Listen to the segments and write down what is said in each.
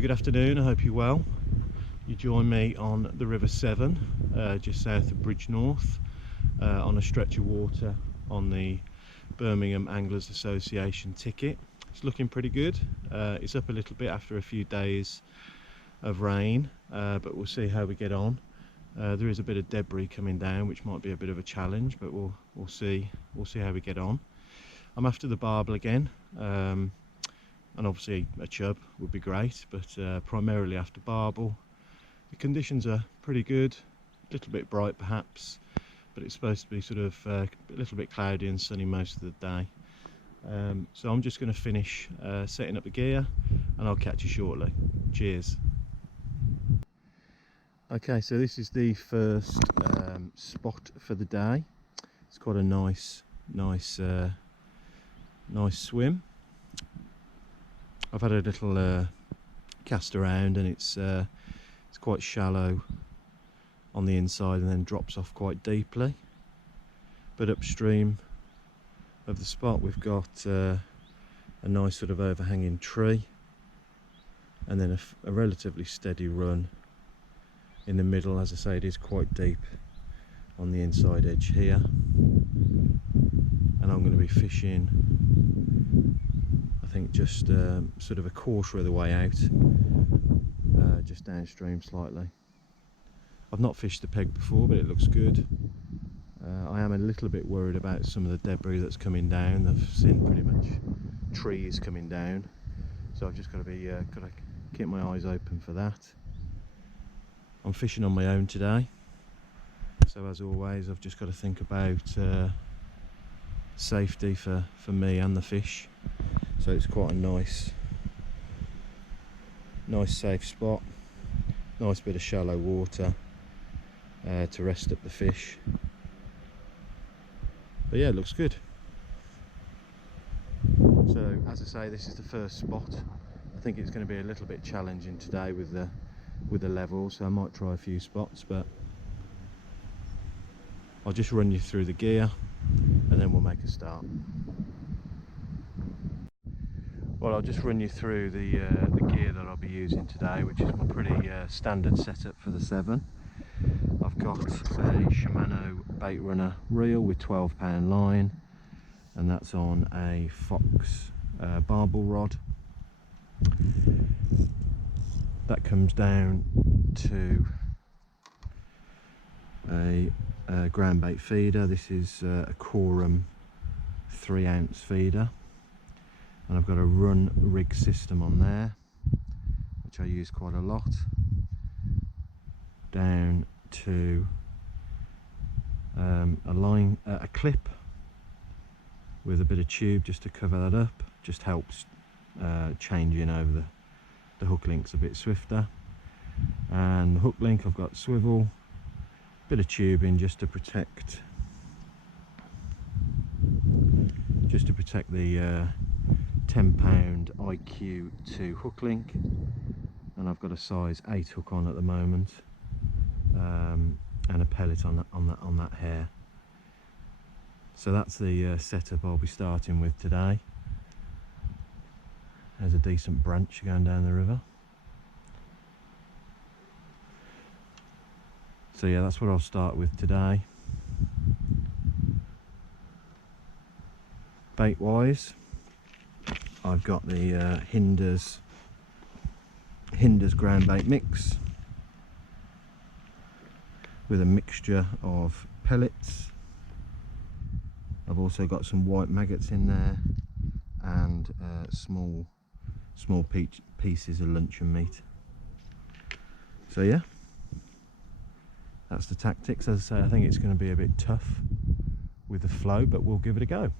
good afternoon, I hope you're well. You join me on the River Severn, just south of Bridgnorth, on a stretch of water on the Birmingham Anglers Association ticket. It's looking pretty good. It's up a little bit after a few days of rain, but we'll see how we get on. There is a bit of debris coming down, which might be a bit of a challenge, but we'll see how we get on. I'm after the barbel again, and obviously a chub would be great, but primarily after barbel. The conditions are pretty good, a little bit bright perhaps, but it's supposed to be sort of a little bit cloudy and sunny most of the day. So I'm just going to finish setting up the gear, and I'll catch you shortly. Cheers. Okay, so this is the first spot for the day. It's quite a nice swim. I've had a little cast around, and it's quite shallow on the inside and then drops off quite deeply. But upstream of the spot we've got a nice sort of overhanging tree, and then a relatively steady run in the middle. As I say, it is quite deep on the inside edge here, and I'm going to be fishing, I think, just sort of a quarter of the way out, just downstream slightly. I've not fished the peg before, but it looks good. I am a little bit worried about some of the debris that's coming down. I've seen pretty much trees coming down, so I've just got to keep my eyes open for that. I'm fishing on my own today, so as always I've just got to think about safety for me and the fish. So it's quite a nice safe spot, nice bit of shallow water to rest up the fish. But yeah, it looks good. So as I say, this is the first spot. I think it's going to be a little bit challenging today with the level, so I might try a few spots, but I'll just run you through the gear and then we'll make a start. Well, I'll just run you through the gear that I'll be using today, which is my pretty standard setup for the Severn. I've got a Shimano bait runner reel with 12-pound line, and that's on a Fox barbel rod. That comes down to a ground bait feeder. This is a Quorum 3-ounce feeder, and I've got a run rig system on there, which I use quite a lot, down to a clip with a bit of tube just to cover that up. Just helps changing over the hook links a bit swifter. And the hook link, I've got swivel, bit of tubing just to protect the 10-pound IQ2 hook link, and I've got a size 8 hook on at the moment, and a pellet on that hair. So that's the setup I'll be starting with today. There's a decent branch going down the river. So yeah, that's what I'll start with today. Bait wise, I've got the Hinder's ground bait mix with a mixture of pellets. I've also got some white maggots in there, and small pieces of luncheon meat. So yeah, that's the tactics. As I say, I think it's going to be a bit tough with the flow, but we'll give it a go.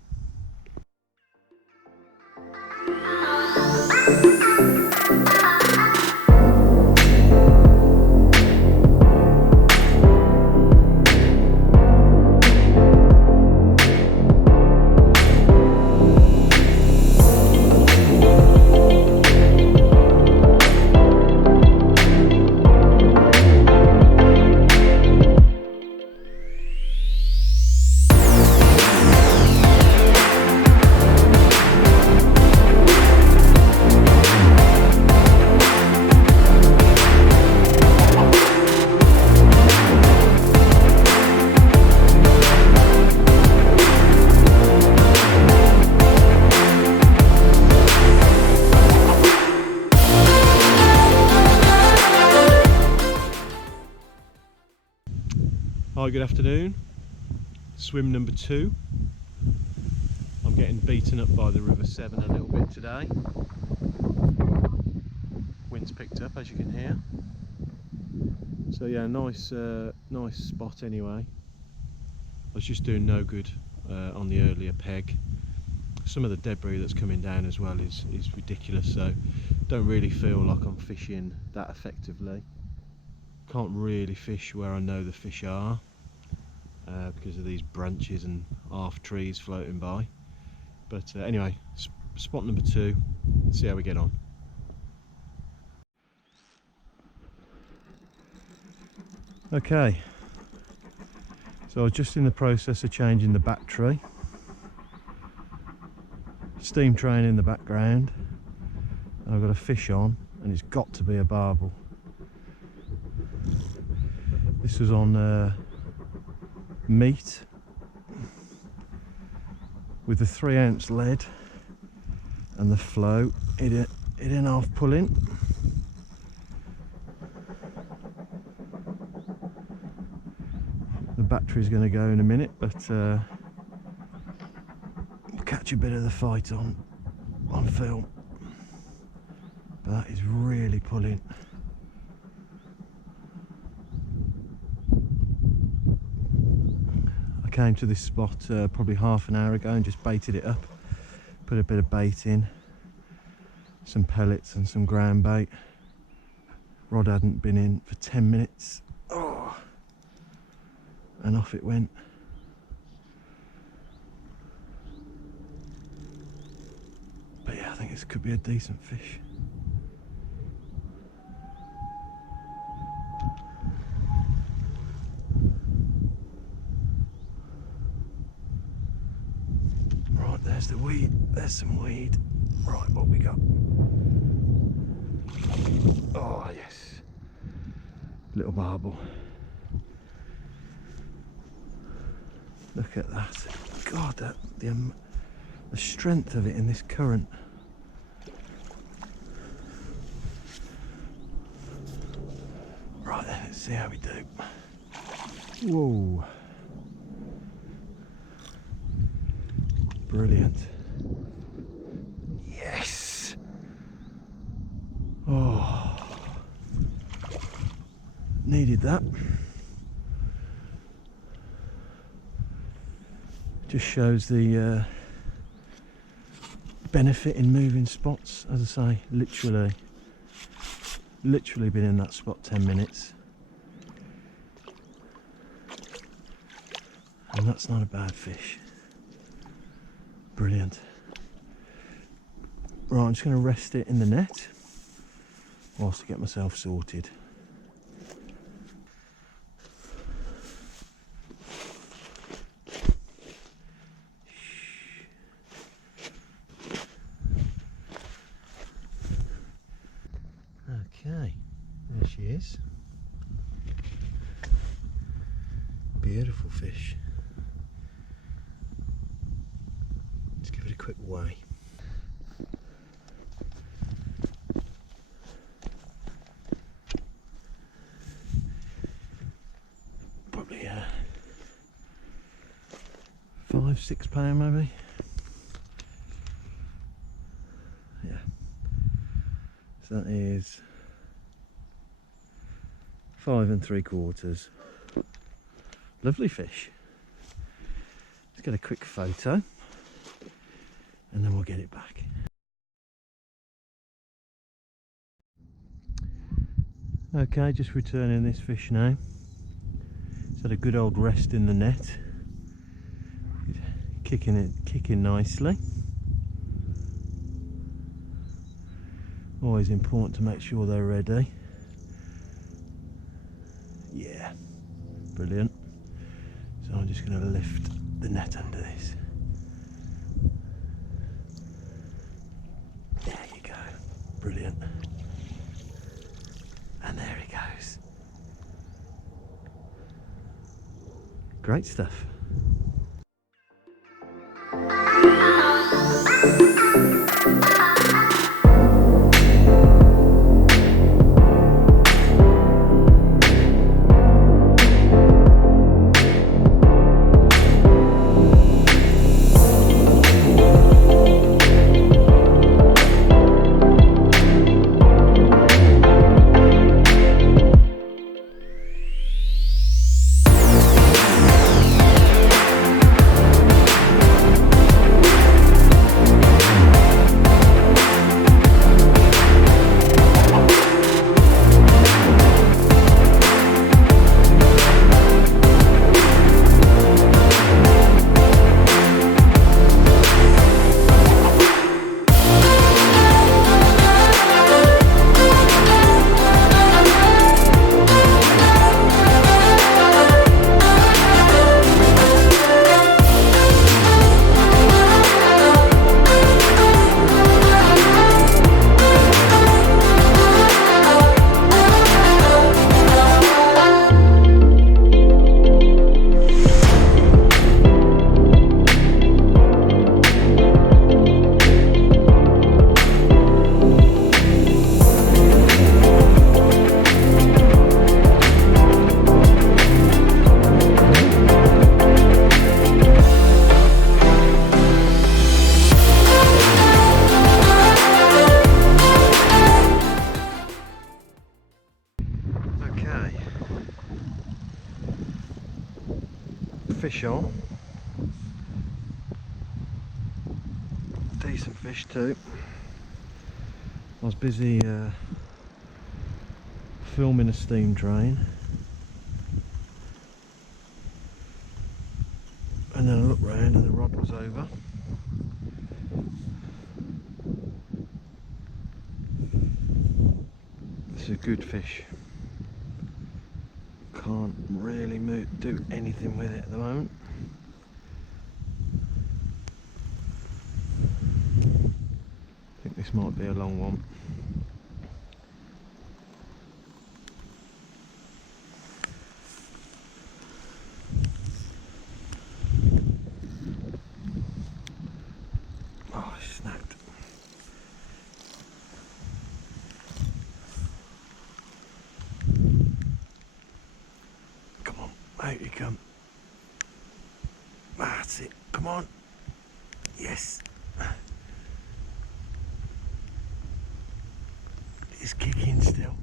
Hi, good afternoon. Swim number 2. I'm getting beaten up by the River Severn a little bit today. Wind's picked up, as you can hear. So yeah, nice spot anyway. I was just doing no good on the earlier peg. Some of the debris that's coming down as well is ridiculous, so don't really feel like I'm fishing that effectively. Can't really fish where I know the fish are because of these branches and half trees floating by. But anyway, spot number 2, let's see how we get on. Okay, so I was just in the process of changing the battery. Steam train in the background, and I've got a fish on, and it's got to be a barbel. This was on meat with the 3-ounce lead and the float. It in half pulling. The battery's going to go in a minute, but we'll catch a bit of the fight on film. But that is really pulling. I came to this spot probably half an hour ago and just baited it up. Put a bit of bait in, some pellets and some ground bait. Rod hadn't been in for 10 minutes. Oh, and off it went. But yeah, I think this could be a decent fish. Right, there's the weed. There's some weed. Right, what we got? Oh yes, little barbel. Look at that. God, the strength of it in this current. Right then, let's see how we do. Whoa. Brilliant. Yes. Oh. Needed that. Just shows the benefit in moving spots. As I say, literally been in that spot 10 minutes, and that's not a bad fish. Brilliant. Right, I'm just going to rest it in the net whilst I get myself sorted. Okay, there she is. Beautiful fish. Let's give it a quick weigh. Probably 5-6 pound maybe. Yeah. So that is 5 3/4. Lovely fish. Let's get a quick photo and then we'll get it back. Okay, just returning this fish now. It's had a good old rest in the net. Kicking nicely. Always important to make sure they're ready. Yeah, brilliant. So I'm just going to lift the net under this. There you go, brilliant. And there he goes. Great stuff. Decent fish too. I was busy filming a steam drain, and then I looked round and the rod was over. It's a good fish. Can't really do anything with it at the moment. I think this might be a long one. Oh, it's snapped. Come on, out you come. That's it, come on. Yes. It's kicking still.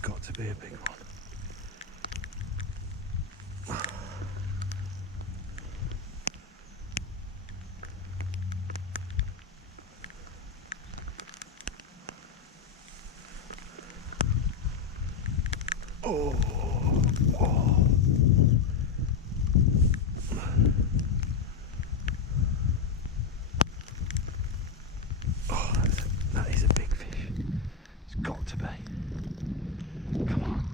Got to be a big one. Oh, oh. Oh, that is a big fish. It's got to be. Come on.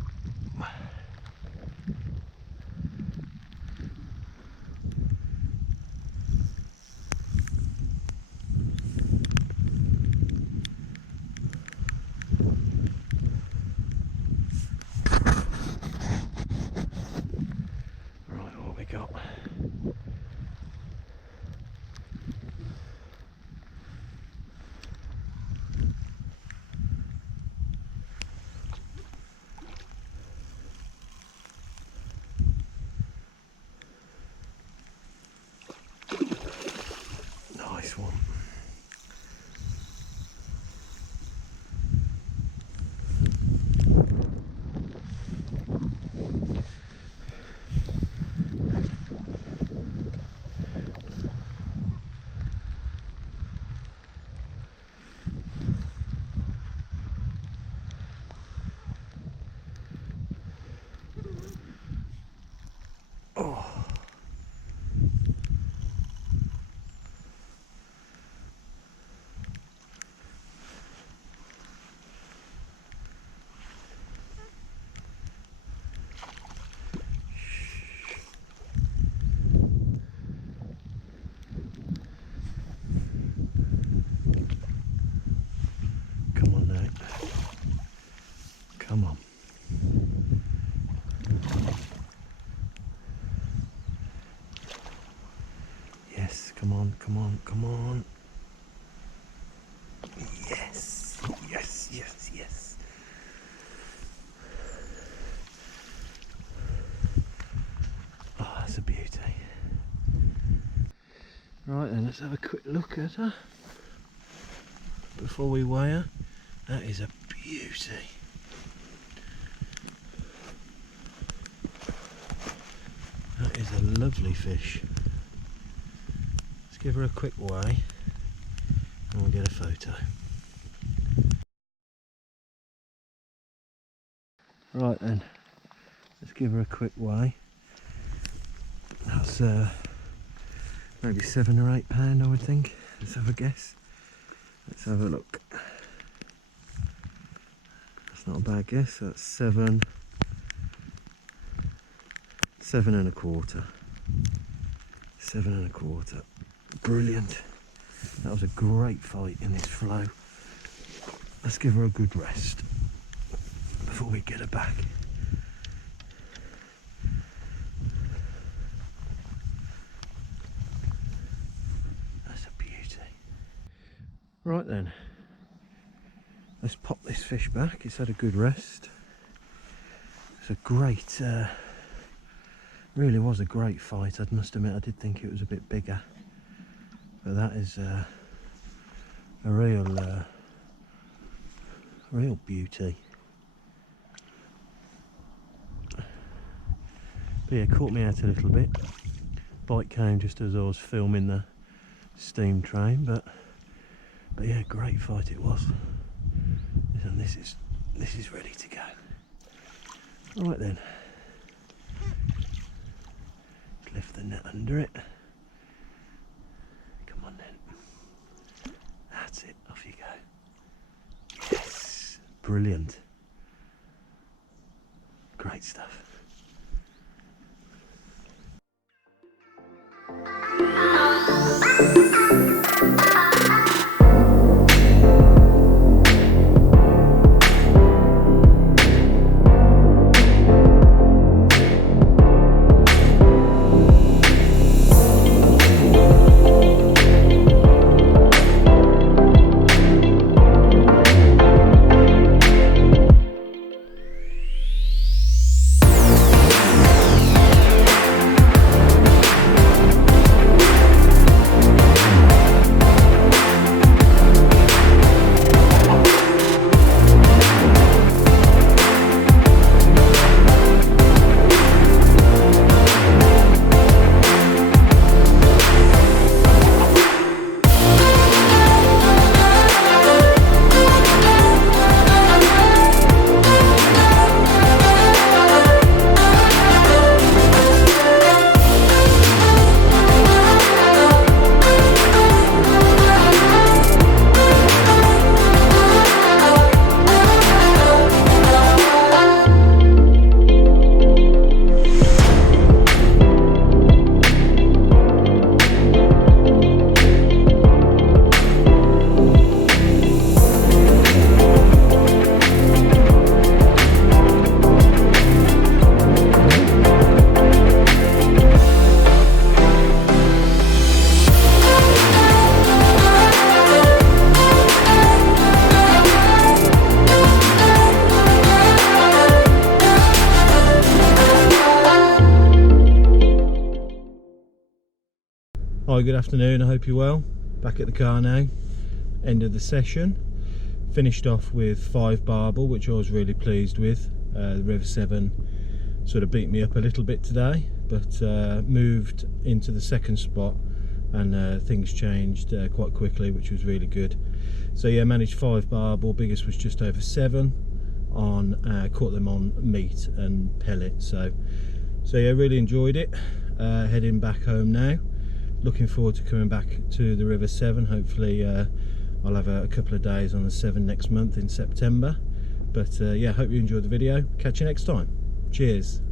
come on, come on, come on. Yes, yes, yes, yes. Oh, that's a beauty. Right then, let's have a quick look at her before we weigh her. That is a beauty. That is a lovely fish. Let's give her a quick weigh and we'll get a photo. Right then, let's give her a quick weigh. That's maybe £7 or £8 I would think. Let's have a guess. Let's have a look. That's not a bad guess. That's 7 and a quarter. 7 and a quarter. Brilliant. That was a great fight in this flow. Let's give her a good rest before we get her back. That's a beauty. Right then, let's pop this fish back. It's had a good rest. It's a great, really was a great fight. I must admit, I did think it was a bit bigger, but that is a real beauty. But yeah, caught me out a little bit. Bite came just as I was filming the steam train, but yeah, great fight it was. And this is ready to go. Right then, lift the net under it. Come on then. That's it. Off you go. Yes, brilliant. Great stuff. Hi, good afternoon, I hope you're well. Back at the car now, end of the session. Finished off with 5 barbel, which I was really pleased with. The River Severn sort of beat me up a little bit today, but moved into the second spot and things changed quite quickly, which was really good. So yeah, managed 5 barbel, biggest was just over 7 on, caught them on meat and pellet. So yeah, really enjoyed it. Heading back home now. Looking forward to coming back to the River Severn. Hopefully I'll have a couple of days on the Severn next month in September. But yeah, hope you enjoyed the video. Catch you next time. Cheers.